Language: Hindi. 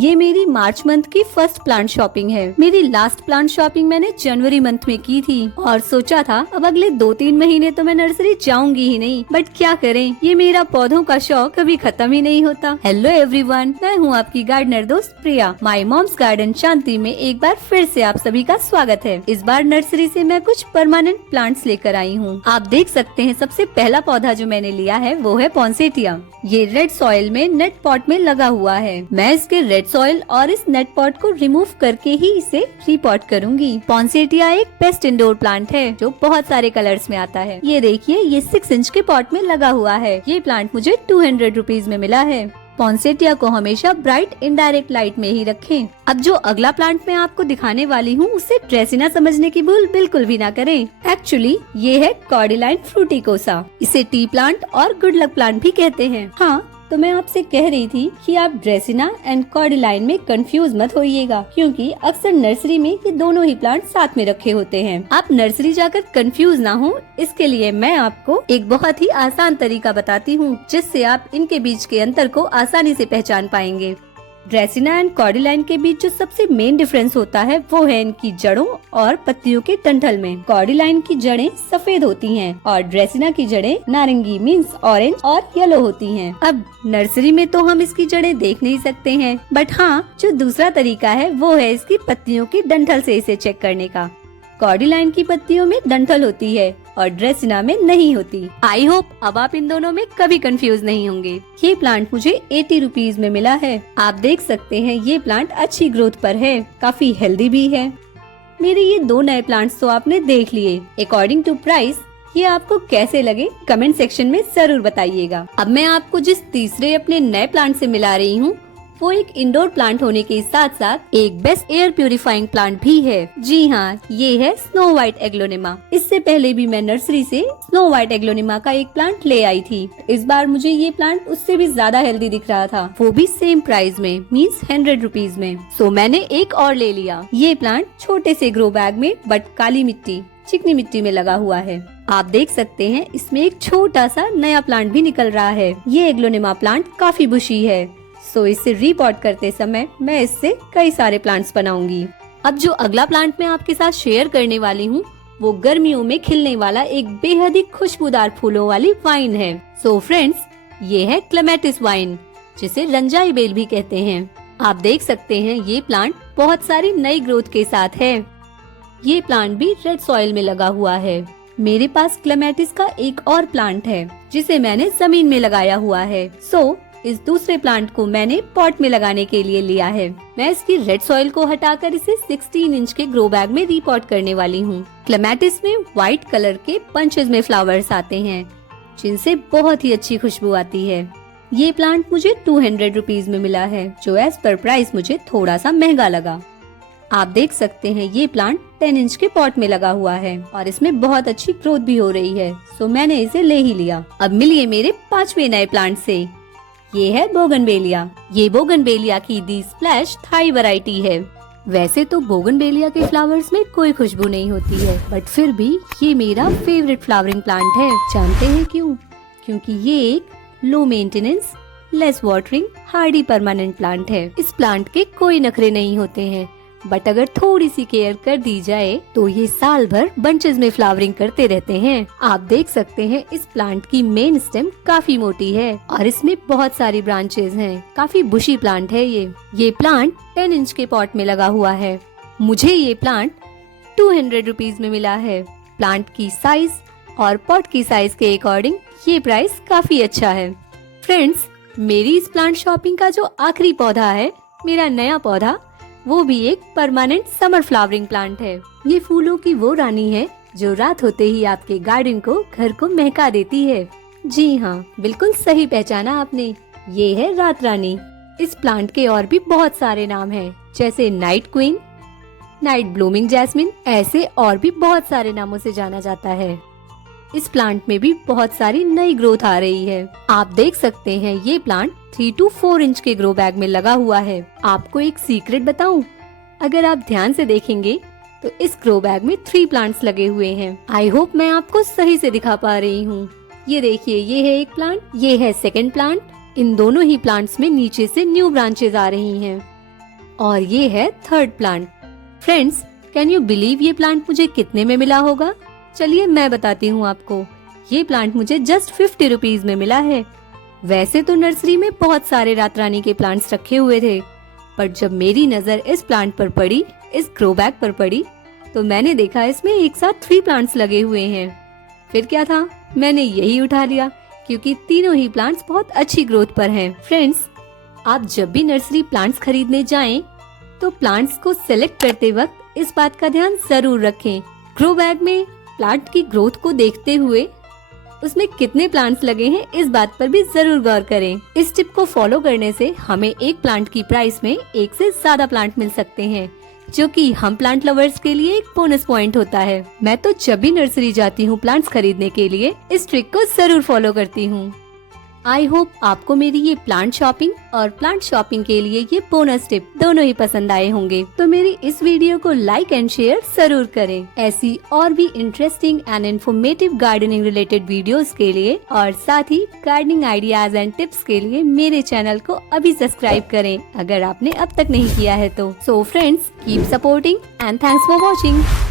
ये मेरी मार्च मंथ की फर्स्ट प्लांट शॉपिंग है। मेरी लास्ट प्लांट शॉपिंग मैंने जनवरी मंथ में की थी और सोचा था अब अगले 2-3 महीने तो मैं नर्सरी जाऊंगी ही नहीं, बट क्या करें, ये मेरा पौधों का शौक कभी खत्म ही नहीं होता। हेलो एवरीवन, मैं हूँ आपकी गार्डनर दोस्त प्रिया। माय मॉम्स गार्डन शांति में एक बार फिर से आप सभी का स्वागत है। इस बार नर्सरी से मैं कुछ परमानेंट प्लांट्स लेकर आई हूँ। आप देख सकते हैं सबसे पहला पौधा जो मैंने लिया है वो है पॉन्सेटिया। ये रेड सॉइल में नेट पॉट में लगा हुआ है। मैं इसके रेड सॉइल और इस नेट पॉट को रिमूव करके ही इसे रीपॉट करूंगी। पॉन्सेटिया एक बेस्ट इंडोर प्लांट है जो बहुत सारे कलर्स में आता है। ये देखिए, ये 6 इंच के पॉट में लगा हुआ है। ये प्लांट मुझे 200 रुपीज में मिला है। पॉन्सेटिया को हमेशा ब्राइट इनडायरेक्ट लाइट में ही रखें। अब जो अगला प्लांट मैं आपको दिखाने वाली हूँ उसे ड्रेसिना समझने की भूल बिल्कुल भी ना करें। एक्चुअली ये है कॉर्डिलाइन फ्रूटिकोसा। इसे टी प्लांट और गुड लक प्लांट भी कहते हैं। हाँ, तो मैं आपसे कह रही थी कि आप ड्रेसिना एंड कॉर्डिलाइन में कंफ्यूज मत होइएगा, क्योंकि अक्सर नर्सरी में ये दोनों ही प्लांट साथ में रखे होते हैं। आप नर्सरी जाकर कंफ्यूज ना हो, इसके लिए मैं आपको एक बहुत ही आसान तरीका बताती हूँ जिससे आप इनके बीच के अंतर को आसानी से पहचान पाएंगे। ड्रेसिना एंड कॉर्डिलाइन के बीच जो सबसे मेन डिफरेंस होता है वो है इनकी जड़ों और पत्तियों के डंठल में। कॉर्डिलाइन की जड़ें सफेद होती हैं और ड्रेसिना की जड़ें नारंगी मीन्स ऑरेंज और येलो होती हैं। अब नर्सरी में तो हम इसकी जड़ें देख नहीं सकते हैं, बट हाँ, जो दूसरा तरीका है वो है इसकी पत्तियों की डंठल से इसे चेक करने का। कॉर्डिलाइन की पत्तियों में डंठल होती है और ड्रेसिना में नहीं होती। आई होप अब आप इन दोनों में कभी कंफ्यूज नहीं होंगे। ये प्लांट मुझे 80 रुपीज में मिला है। आप देख सकते हैं ये प्लांट अच्छी ग्रोथ पर है, काफी हेल्दी भी है। मेरे ये 2 नए प्लांट्स तो आपने देख लिए। अकॉर्डिंग टू प्राइस ये आपको कैसे लगे कमेंट सेक्शन में जरूर बताइएगा। अब मैं आपको जिस तीसरे अपने नए प्लांट से मिला रही हूँ वो एक इंडोर प्लांट होने के साथ साथ एक बेस्ट एयर प्यूरिफाइंग प्लांट भी है। जी हाँ, ये है स्नो व्हाइट एग्लोनिमा। इससे पहले भी मैं नर्सरी से स्नो व्हाइट एग्लोनिमा का एक प्लांट ले आई थी। इस बार मुझे ये प्लांट उससे भी ज्यादा हेल्दी दिख रहा था, वो भी सेम प्राइस में मीन्स 100 रुपीज में। सो मैंने एक और ले लिया। ये प्लांट छोटे से ग्रो बैग में बट काली मिट्टी चिकनी मिट्टी में लगा हुआ है। आप देख सकते हैं इसमें एक छोटा सा नया प्लांट भी निकल रहा है। ये एग्लोनिमा प्लांट काफी बुशी है, सो इसे रीपॉट करते समय मैं इससे कई सारे प्लांट्स बनाऊंगी। अब जो अगला प्लांट मैं आपके साथ शेयर करने वाली हूँ वो गर्मियों में खिलने वाला एक बेहद ही खुशबूदार फूलों वाली वाइन है। सो फ्रेंड्स, ये है क्लेमेटिस वाइन, जिसे रंजाई बेल भी कहते हैं। आप देख सकते हैं ये प्लांट बहुत सारी नई ग्रोथ के साथ है। ये प्लांट भी रेड सॉइल में लगा हुआ है। मेरे पास क्लेमेटिस का एक और प्लांट है जिसे मैंने जमीन में लगाया हुआ है। सो इस दूसरे प्लांट को मैंने पॉट में लगाने के लिए लिया है। मैं इसकी रेड सॉइल को हटाकर इसे 16 इंच के ग्रो बैग में रीपॉट करने वाली हूँ। क्लेमेटिस में व्हाइट कलर के पंचेस में फ्लावर्स आते हैं जिनसे बहुत ही अच्छी खुशबू आती है। ये प्लांट मुझे 200 रुपीज में मिला है, जो एज पर प्राइस मुझे थोड़ा सा महंगा लगा। आप देख सकते हैं ये प्लांट 10 इंच के पॉट में लगा हुआ है और इसमें बहुत अच्छी ग्रोथ भी हो रही है, सो मैंने इसे ले ही लिया। अब मिलिए मेरे 5वें नए प्लांट से। ये है बोगनवेलिया। ये बोगनवेलिया की दी स्प्लैश थाई वैरायटी है। वैसे तो बोगनवेलिया के फ्लावर्स में कोई खुशबू नहीं होती है, बट फिर भी ये मेरा फेवरेट फ्लावरिंग प्लांट है। जानते हैं क्यों? क्योंकि ये एक low maintenance, less watering, Hardy permanent plant है। इस प्लांट के कोई नखरे नहीं होते हैं, बट अगर थोड़ी सी केयर कर दी जाए तो ये साल भर बंचेस में फ्लावरिंग करते रहते हैं। आप देख सकते हैं इस प्लांट की मेन स्टेम काफी मोटी है और इसमें बहुत सारी ब्रांचेस हैं। काफी बुशी प्लांट है ये प्लांट 10 इंच के पॉट में लगा हुआ है। मुझे ये प्लांट 200 रुपीज में मिला है। प्लांट की साइज और पॉट की साइज के अकॉर्डिंग ये प्राइस काफी अच्छा है। फ्रेंड्स, मेरी इस प्लांट शॉपिंग का जो आखिरी पौधा है, मेरा नया पौधा, वो भी एक परमानेंट समर फ्लावरिंग प्लांट है। ये फूलों की वो रानी है जो रात होते ही आपके गार्डन को, घर को महका देती है। जी हाँ, बिल्कुल सही पहचाना आपने, ये है रात रानी। इस प्लांट के और भी बहुत सारे नाम हैं, जैसे night queen, night blooming jasmine, ऐसे और भी बहुत सारे नामों से जाना जाता है। इस प्लांट में भी बहुत सारी नई ग्रोथ आ रही है। आप देख सकते हैं ये प्लांट 3 to 4 इंच के ग्रो बैग में लगा हुआ है। आपको एक सीक्रेट बताऊं? अगर आप ध्यान से देखेंगे तो इस ग्रो बैग में 3 प्लांट्स लगे हुए हैं। आई होप मैं आपको सही से दिखा पा रही हूँ। ये देखिए, ये है एक प्लांट, ये है सेकंड प्लांट। इन दोनों ही प्लांट्स में नीचे से न्यू ब्रांचेस आ रही हैं। और ये है third plant. Friends, can you believe ये प्लांट मुझे कितने में मिला होगा? चलिए मैं बताती हूँ आपको। ये प्लांट मुझे जस्ट 50 रुपीज में मिला है। वैसे तो नर्सरी में बहुत सारे रात रानी के प्लांट्स रखे हुए थे, पर जब मेरी नजर इस प्लांट पर पड़ी, इस ग्रो बैग पर पड़ी, तो मैंने देखा इसमें एक साथ 3 प्लांट्स लगे हुए हैं। फिर क्या था, मैंने यही उठा लिया क्योंकि तीनों ही प्लांट्स बहुत अच्छी ग्रोथ पर हैं। फ्रेंड्स, आप जब भी नर्सरी प्लांट्स खरीदने जाएं, तो प्लांट्स को सिलेक्ट करते वक्त इस बात का ध्यान जरूर रखें। ग्रो बैग में प्लांट की ग्रोथ को देखते हुए उसमें कितने प्लांट्स लगे हैं इस बात पर भी जरूर गौर करें। इस टिप को फॉलो करने से हमें एक प्लांट की प्राइस में एक से ज्यादा प्लांट मिल सकते हैं, जो कि हम प्लांट लवर्स के लिए एक बोनस पॉइंट होता है। मैं तो जब भी नर्सरी जाती हूँ प्लांट्स खरीदने के लिए इस ट्रिक को जरूर फॉलो करती हूँ। आई होप आपको मेरी ये प्लांट शॉपिंग और प्लांट शॉपिंग के लिए ये बोनस टिप दोनों ही पसंद आए होंगे। तो मेरी इस वीडियो को लाइक एंड शेयर जरूर करें। ऐसी और भी interesting and informative gardening related videos के लिए और साथ ही गार्डनिंग आइडियाज एंड टिप्स के लिए मेरे चैनल को अभी सब्सक्राइब करें, अगर आपने अब तक नहीं किया है तो। So friends, keep supporting and thanks for watching.